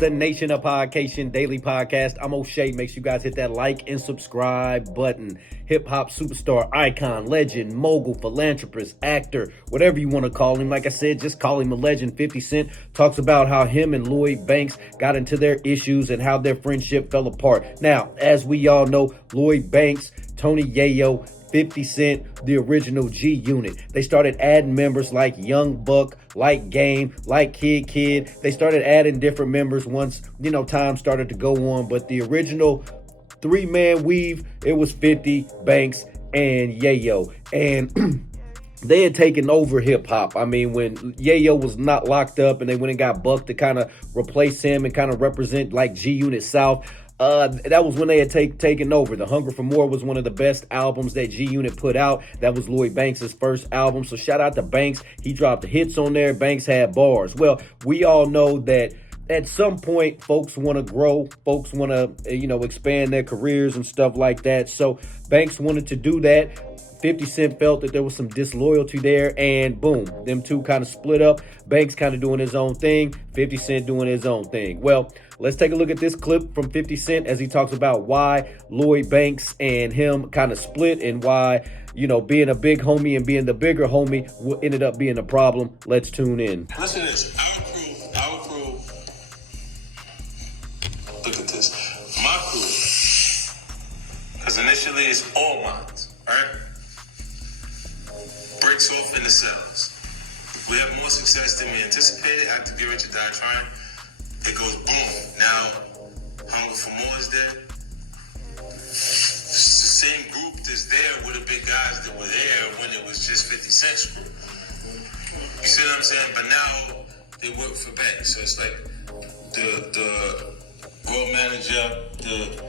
the Nation of Podcation Daily Podcast. I'm O'Shea. Make sure you guys hit that like and subscribe button. Hip hop superstar, icon, legend, mogul, philanthropist, actor, whatever you want to call him. Like I said, just call him a legend. 50 Cent talks about how him and Lloyd Banks got into their issues and how their friendship fell apart. Now, as we all know, Lloyd Banks, Tony Yayo, 50 Cent, the original G Unit. They started adding members like Young Buck, like Game, like Kid. They started adding different members once, time started to go on. But the original three-man weave, it was 50, Banks, and Yayo. And they had taken over hip-hop. I mean, when Yayo was not locked up and they went and got Buck to kind of replace him and kind of represent like G Unit South, that was when they had taken over. The Hunger for More was one of the best albums that G Unit put out. That was Lloyd Banks' first album. So shout out to Banks. He dropped the hits on there. Banks had bars. Well, we all know that at some point, folks want to grow. Folks want to, expand their careers and stuff like that. So Banks wanted to do that. 50 Cent felt that there was some disloyalty there, and boom, them two kind of split up. Banks kind of doing his own thing, 50 Cent doing his own thing. Well, let's take a look at this clip from 50 Cent as he talks about why Lloyd Banks and him kind of split and why, being a big homie and being the bigger homie ended up being a problem. Let's tune in. Listen to this. Our crew, look at this. My crew, because initially it's all mines, right? Breaks off in the cells. We have more success than we anticipated after Get Rich or Die Trying. It goes boom. Now, Hunger for More is there. It's the same group that's there with the big guys that were there when it was just 50 Cent's group. You see what I'm saying? But now they work for Banks. So it's like the road manager, the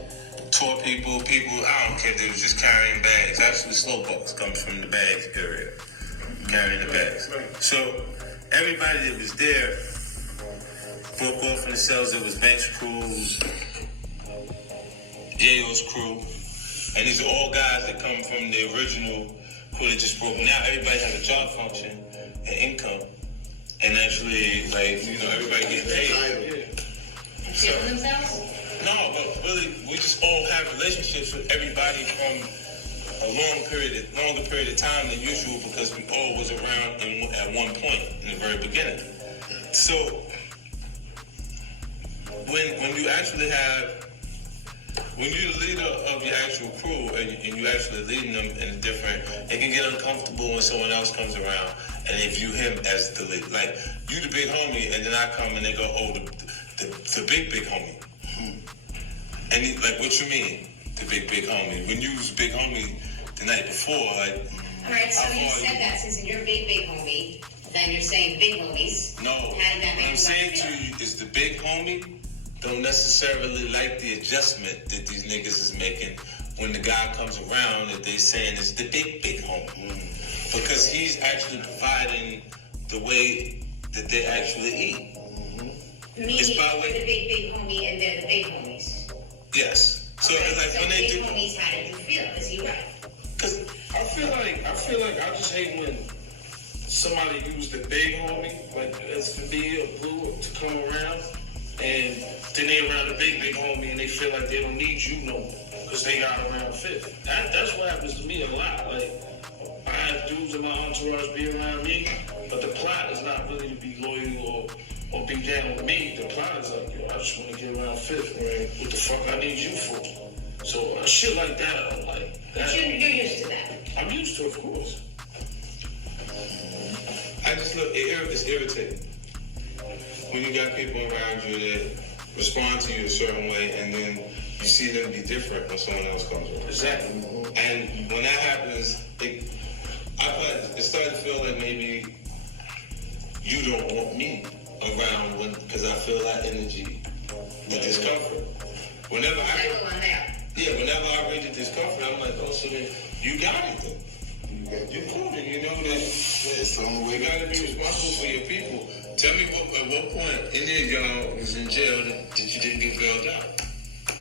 tour people, I don't care if they was just carrying bags. Actually, Slowpoke's comes from the bags area, carrying the bags. So everybody that was there broke off in the cells. It was Banks' crew, Yayo's crew, and these are all guys that come from the original crew that just broke. Now everybody has a job function and income, and actually, everybody getting paid. So, themselves? No, but really, we just all have relationships with everybody from a longer period of time than usual because we all was around at one point in the very beginning. So when you actually when you're the leader of your actual crew and you actually leading them in a different, it can get uncomfortable when someone else comes around and they view him as the lead. Like you the big homie, and then I come and they go, oh, the big homie. And what you mean, the big homie? When you was big homie the night before, like... All right, so you said that since you're big homie, then you're saying big homies. No, what I'm saying to you is the big homie don't necessarily like the adjustment that these niggas is making when the guy comes around that they saying is the big homie. Because he's actually providing the way that they actually eat. Meaning you're the big homie and they're the big homies. Yes. So okay, it's like so when they do homies, how did you feel? Is he right? Because I feel like I just hate when somebody use the big homie, like as for me or Blue, to come around, and then they around the big homie and they feel like they don't need you no more because they got around Fifth. That's what happens to me a lot. Like I have dudes in my entourage be around me, but the plot is not really to be loyal or be down with me. The plot is like, yo, I just want to get around Fifth, man. What the fuck I need you for? So shit like that, I'm like, you're used to that. I'm used to it, of course. I just look, it's irritating when you got people around you that respond to you a certain way, and then you see them be different when someone else comes around. Exactly. And when that happens, it started to feel like maybe you don't want me around because I feel that energy, the discomfort. Whenever I read the discomfort, I'm like, oh, so then you got it then. You proved it. You know that you got to be responsible for your people. Tell me at what point any of y'all was in jail that you didn't get bailed out?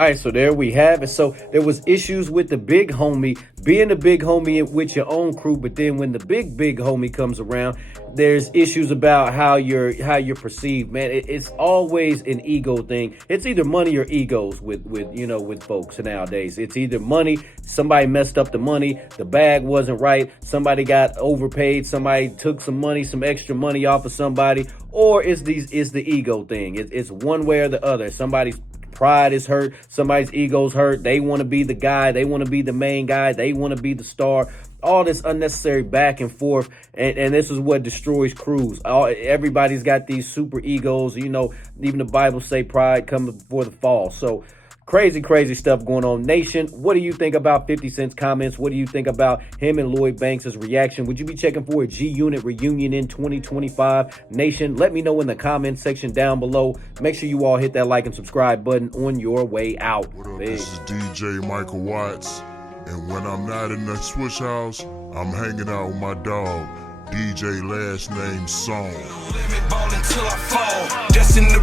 All right, so there we have it. So there was issues with the big homie being the big homie with your own crew, but then when the big homie comes around, there's issues about how you're perceived. Man, it's always an ego thing. It's either money or egos with folks nowadays. It's either money. Somebody messed up the money. The bag wasn't right. Somebody got overpaid. Somebody took some extra money off of somebody, or it's the ego thing. It's one way or the other. Somebody's pride is hurt. Somebody's ego's hurt. They want to be the guy. They want to be the main guy. They want to be the star. All this unnecessary back and forth. And this is what destroys crews. Everybody's got these super egos. Even the Bible say pride comes before the fall. So crazy stuff going on. Nation, what do you think about 50 Cent's comments? What do you think about him and Lloyd Banks' reaction? Would you be checking for a G-Unit reunion in 2025? Nation, let me know in the comments section down below. Make sure you all hit that like and subscribe button on your way out. What up, this is DJ Michael Watts, and when I'm not in the switch house, I'm hanging out with my dog, DJ last name Song. Let me ball until I fall. Just in the